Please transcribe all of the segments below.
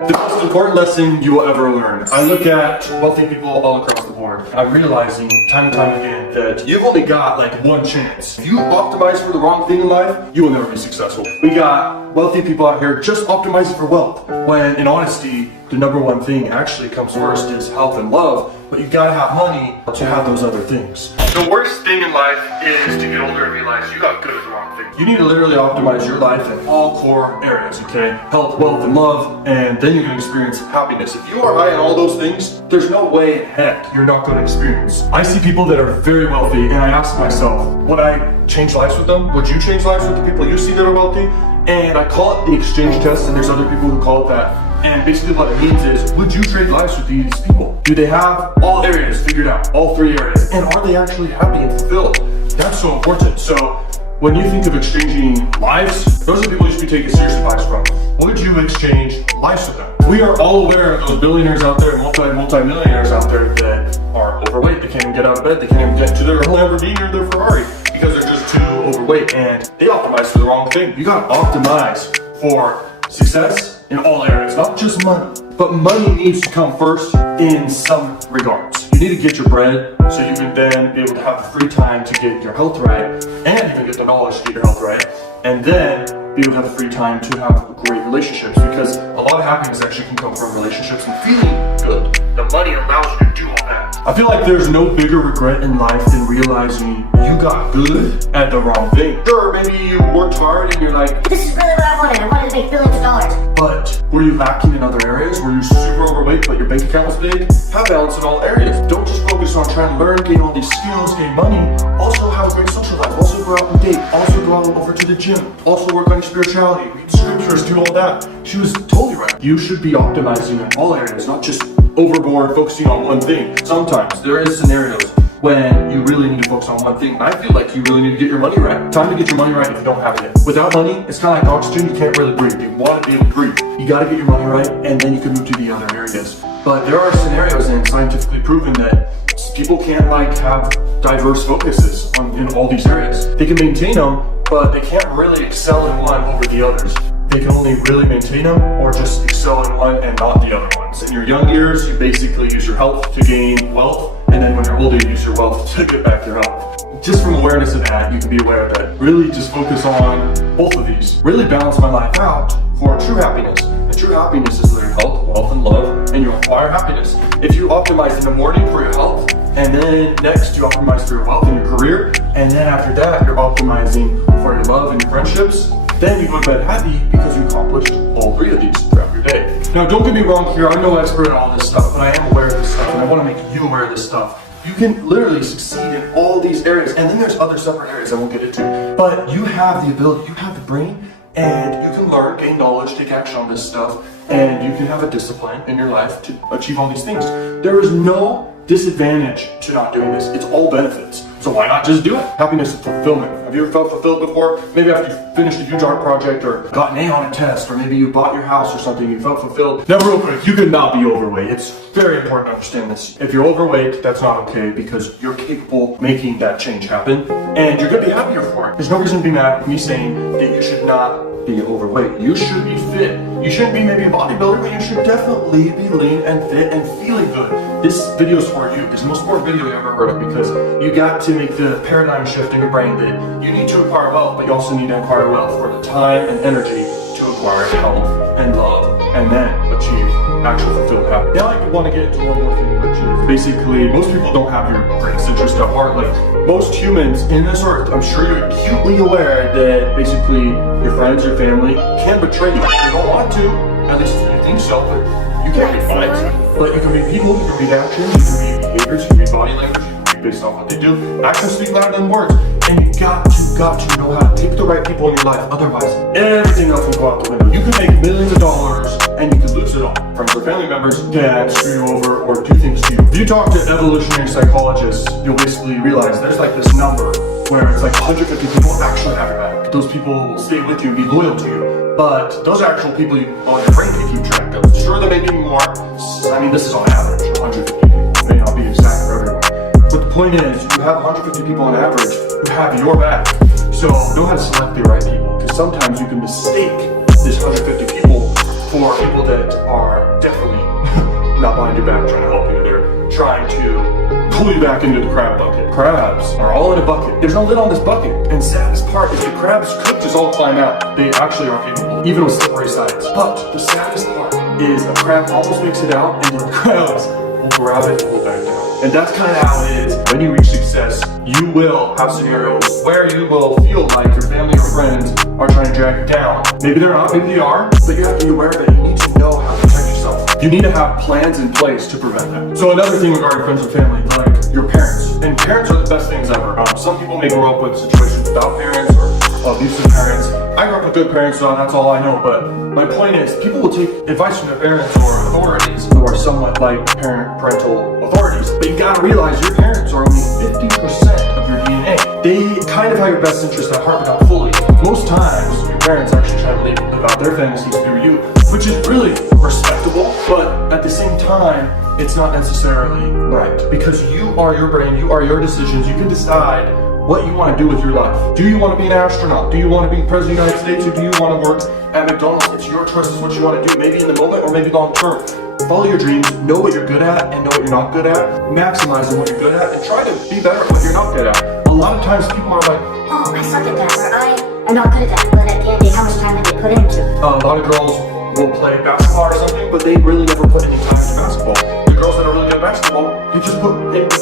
The most important lesson you will ever learn. I look at wealthy people all across the board. I'm realizing time and time again that you've only got like one chance. If you optimize for the wrong thing in life, you will never be successful. We got wealthy people out here just optimizing for wealth, when in honesty, the number one thing actually comes first is health and love, but you gotta have money to have those other things. The worst thing in life is to get older and realize you got good at the wrong thing. You need to literally optimize your life in all core areas, okay? Health, wealth, and love, and then you can experience happiness. If you are high in all those things, there's no way in heck you're not gonna experience. I see people that are very wealthy, and I ask myself, would I change lives with them? Would you change lives with the people you see that are wealthy? And I call it the exchange test, and there's other people who call it that. And basically what it means is, would you trade lives with these people? Do they have all areas figured out, all three areas? And are they actually happy and fulfilled? That's so important. So when you think of exchanging lives, those are the people you should be taking serious advice from. Would you exchange lives with them? We are all aware of those billionaires out there, multi-millionaires out there that are overweight. They can't even get out of bed. They can't even get to their Lamborghini or their Ferrari because they're just too overweight, and they optimize for the wrong thing. You gotta optimize for success in all areas, not just money. But money needs to come first in some regards. You need to get your bread so you can then be able to have the free time to get your health right, and even get the knowledge to get your health right, and then be able to have the free time to have great relationships, because a lot of happiness actually can come from relationships and feeling good. The money allows you to do all that. I feel like there's no bigger regret in life than realizing you got good at the wrong thing. Sure, maybe you worked hard and you're like, this is really what I wanted. I wanted to make billions of dollars. but were you lacking in other areas? Were you super overweight but your bank account was big? Have balance in all areas. Don't just focus on trying to learn, gain all these skills, gain money. Also have a great social life. Also go out and date. Also go out over to the gym. Also work on your spirituality. Read scriptures, do all that. She was totally right. You should be optimizing in all areas, not just overboard focusing on one thing. Sometimes there is scenarios when you really need to focus on one thing. And I feel like you really need to get your money right. Time to get your money right if you don't have it yet. Without money, it's kind of like oxygen. You can't really breathe. You want to be able to breathe. You got to get your money right, and then you can move to the other areas. But there are scenarios, and scientifically proven, that people can't have diverse focuses in all these areas. They can maintain them, but they can't really excel in one over the others. They can only really maintain them or just excel in one and not the other ones. In your young years, you basically use your health to gain wealth, and then when you're older, you use your wealth to get back your health. Just from awareness of that, you can be aware that really just focus on both of these. Really balance my life out for true happiness. And true happiness is literally health, wealth, and love, and you acquire happiness. If you optimize in the morning for your health, and then next you optimize for your wealth and your career, and then after that you're optimizing for your love and your friendships, then you go to bed happy because you accomplished all three of these throughout your day. Now don't get me wrong here, I'm no expert in all this stuff, but I am aware of this stuff, and I want to make you aware of this stuff. You can literally succeed in all these areas, and then there's other separate areas I won't get into. But you have the ability, you have the brain, and you can learn, gain knowledge, take action on this stuff, and you can have a discipline in your life to achieve all these things. There is no disadvantage to not doing this. It's all benefits. So why not just do it? Happiness and fulfillment. Have you ever felt fulfilled before? Maybe after you finished a huge art project or got an A on a test, or maybe you bought your house or something, you felt fulfilled. Now real quick, you cannot be overweight. It's very important to understand this. If you're overweight, that's not okay, because you're capable of making that change happen, and you're gonna be happier for it. There's no reason to be mad at me saying that you should not be overweight. You should be fit. You shouldn't be maybe a bodybuilder, but you should definitely be lean and fit and feeling good. This video is for you. It's the most important video you ever heard of, because you got to make the paradigm shift in your brain that you need to acquire wealth, but you also need to acquire wealth for the time and energy to acquire health and love, and then achieve actual fulfilled happiness. Now I want to get into one more thing, which is basically most people don't have your greatest interest at heart. Like most humans in this earth, I'm sure you're acutely aware that basically your friends, your family can betray you. They don't want to, at least you think so, but you can't be fine. But you can read people, you can read actions, you can read behaviors, you can read body language, you can read based on what they do. Actions speak louder than words. And you got to know how to pick the right people in your life. Otherwise, everything else will go out the window. You can make millions of dollars and you can lose it all. Friends or family members can screw you over or do things to you. If you talk to evolutionary psychologists, you'll basically realize there's like this number where it's like 150 people actually have your back. Those people will stay with you and be loyal to you. But those actual people on your brain can keep track of. Sure, there may be more. I mean, this is on average, 150 people. It may not be exact for everyone. But the point is, you have 150 people on average who have your back. So know how to select the right people, because sometimes you can mistake this 150 people for people that are trying to pull you back into the crab bucket. Crabs are all in a bucket. There's no lid on this bucket. And saddest part is the crabs could just all climb out. They actually are capable, even with slippery sides. But the saddest part is a crab almost makes it out, and the crabs will grab it and pull back down. And that's kind of how it is. When you reach success, you will have scenarios where you will feel like your family or friends are trying to drag you down. Maybe they're not, maybe they are, but you have to be aware that you need to know how to protect yourself. You need to have plans in place to prevent that. So another thing regarding friends and family, like your parents. And parents are the best things ever. Some people may grow up with situations without parents or abusive parents. I grew up with good parents, so that's all I know. But my point is, people will take advice from their parents or authorities who are somewhat like parental authorities. But you gotta realize your parents are only 50% of your DNA. They kind of have your best interest at heart, but not fully. Most times, your parents actually try to live out their fantasies through you, which is really respectable. But at the same time, it's not necessarily right, because you are your brain, you are your decisions. You can decide what you want to do with your life. Do you want to be an astronaut? Do you want to be president of the United States? Or do you want to work at McDonald's? It's your choice. It's what you want to do, maybe in the moment or maybe long term. Follow your dreams, know what you're good at and know what you're not good at. Maximize on what you're good at and try to be better at what you're not good at. A lot of times people are like, Oh, I suck at that, or I am not good at that. But at the end of the day, how much time did they put into it? a lot of girls will play basketball or something, but they really never put any time into basketball. The girls that are really good at basketball, they just put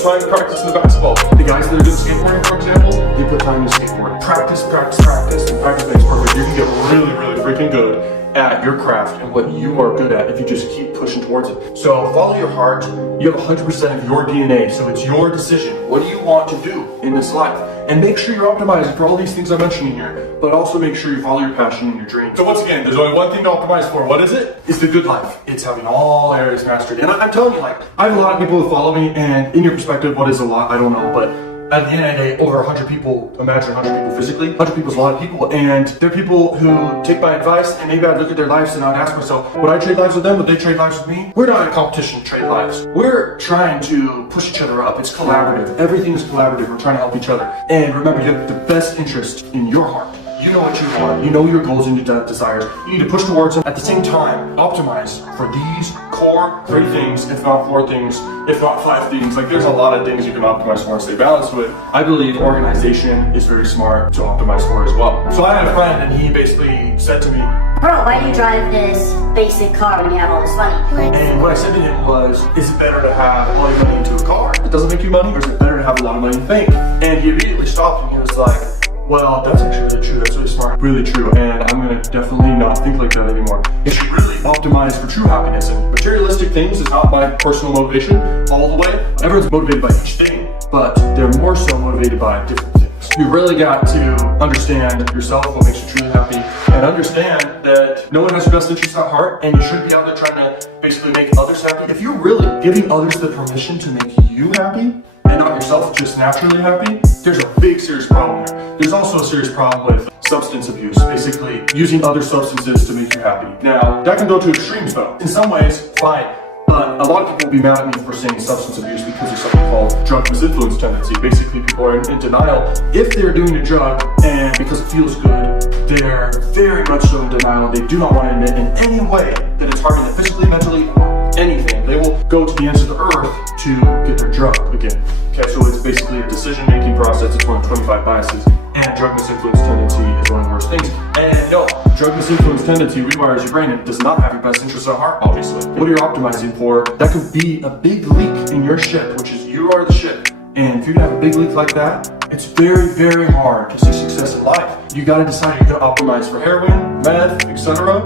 time practicing the basketball. The guys that are good at skateboarding, for example, they put time into skateboarding. Practice, practice, practice, and practice makes perfect. You can get really, really freaking good at your craft and what you are good at if you just keep pushing towards it. So follow your heart. You have 100% of your DNA, so it's your decision. What do you want to do in this life? And make sure you're optimizing for all these things I'm mentioning here, but also make sure you follow your passion and your dreams. So once again, there's only one thing to optimize for. What is it? It's the good life. It's having all areas mastered. And I'm telling you, like, I have a lot of people who follow me, and in your perspective, what is a lot? I don't know, but at the end of the day, over 100 people, imagine 100 people physically, 100 people is a lot of people, and they're people who take my advice, and maybe I'd look at their lives and I'd ask myself, would I trade lives with them? Would they trade lives with me? We're not in a competition to trade lives. We're trying to push each other up. It's collaborative. Everything is collaborative. We're trying to help each other. And remember, you have the best interest in your heart. You know what you want, you know your goals and your desires. You need to push towards them. At the same time, optimize for these core 3 things, if not 4 things, if not 5 things. Like, there's a lot of things you can optimize for and stay balanced with. I believe organization is very smart to optimize for as well. So I had a friend, and he basically said to me, Bro, why do you drive this basic car when you have all this money? and what I said to him was, is it better to have all your money into a car that doesn't make you money, or is it better to have a lot of money in the bank? And he immediately stopped and he was like, well, that's actually really true. That's really smart. Really true. And I'm going to definitely not think like that anymore. You should really optimize for true happiness. And materialistic things is not my personal motivation all the way. Everyone's motivated by each thing, but they're more so motivated by different things. You really got to understand yourself, what makes you truly happy, and understand that no one has your best interest at heart, and you shouldn't be out there trying to basically make others happy. If you're really giving others the permission to make you happy, and not yourself just naturally happy, there's a big serious problem there. There's also a serious problem with substance abuse, basically using other substances to make you happy. Now, that can go to extremes though. In some ways, fine. But a lot of people will be mad at me for saying substance abuse because there's something called drug misinfluence tendency. Basically, people are in denial. If they're doing a drug and because it feels good, they're very much so in denial. They do not want to admit in any way that it's harming them physically, mentally, or anything. They will go to the ends of the earth to get their drug again. Okay, so it's basically a decision-making process. It's one of 25 biases. And drug misinfluence tendency is one of the worst things. And no, drug misinfluence tendency rewires your brain and does not have your best interests at heart, obviously. What are you optimizing for? That could be a big leak in your ship, which is you are the ship. And if you're gonna have a big leak like that, it's very, very hard to see success in life. You gotta decide you're gonna optimize for heroin, meth, etc.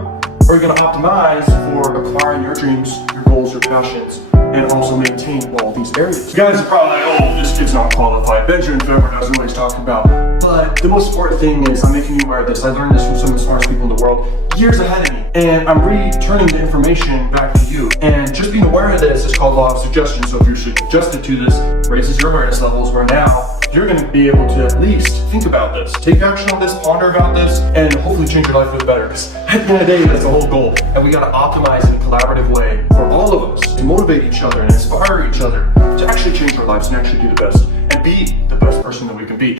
Or you're gonna optimize for acquiring your dreams, your goals, your passions, and also maintain all these areas. You guys are probably like, oh, this kid's not qualified. Benjamin Feber doesn't know what he's talking about. But the most important thing is I'm making you aware of this. I learned this from some of the smartest people in the world years ahead of me. And I'm returning the information back to you. And just being aware of this is called law of suggestion. So if you're suggested to this, raises your awareness levels where now you're going to be able to at least think about this, take action on this, ponder about this, and hopefully change your life for the better. Because at the end of the day, that's the whole goal. And we got to optimize in a collaborative way for all of us to motivate each other and inspire each other to actually change our lives and actually do the best and be the best person that we can be.